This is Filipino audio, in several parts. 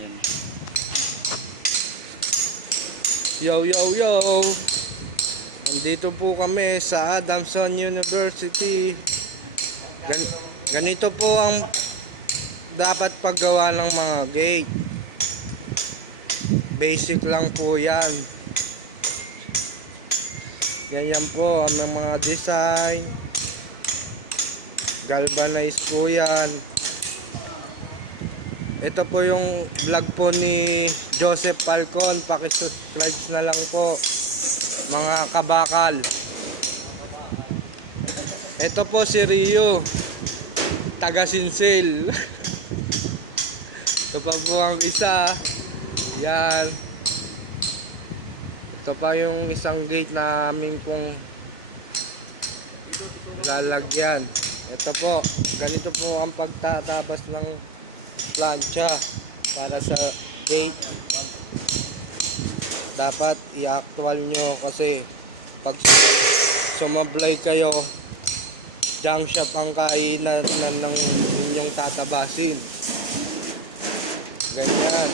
Yan. Yo, yo, yo! Nandito po kami sa Adamson University. Ganito po ang dapat paggawa ng mga gate. Basic lang po yan. Ganyan po ang mga design. Galvanized po yan. Ito po yung vlog po ni Joseph Falcon. Pakisubscribe na lang po, mga kabakal. Ito po si Rio, taga Sinsil. Ito pa po ang isa. Yan. Ito pa yung isang gate namin pong lalagyan. Ito po, ganito po ang pagtatapos ng plancha para sa gate. Dapat i-actual nyo kasi pag sumablay kayo, junk shop ang kainan ng inyong tatabasin. Ganyan.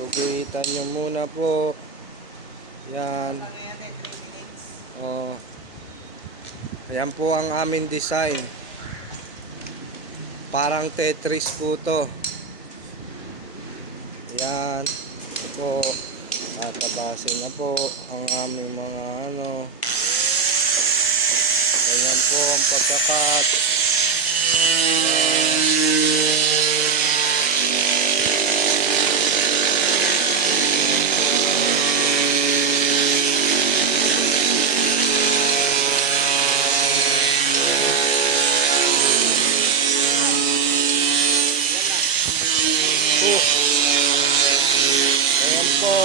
Tugitan nyo muna po. Yan. Oh. Ayan po ang aming design. Parang Tetris po to. Yan. Ito po. Tatabasin na po ang aming mga ano. Ayan po ang pagkakat. Ayan po.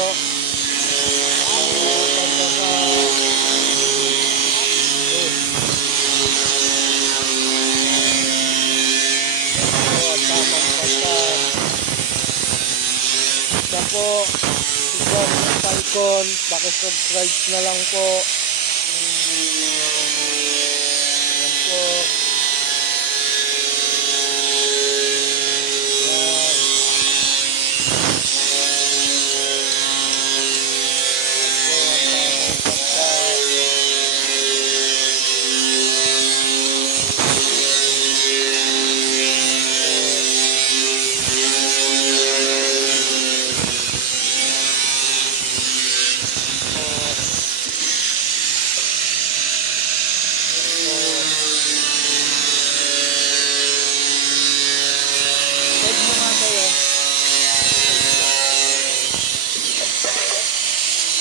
Ito po, si Joseph Falcon, pakisubscribe na lang po. Ayan po.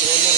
Yan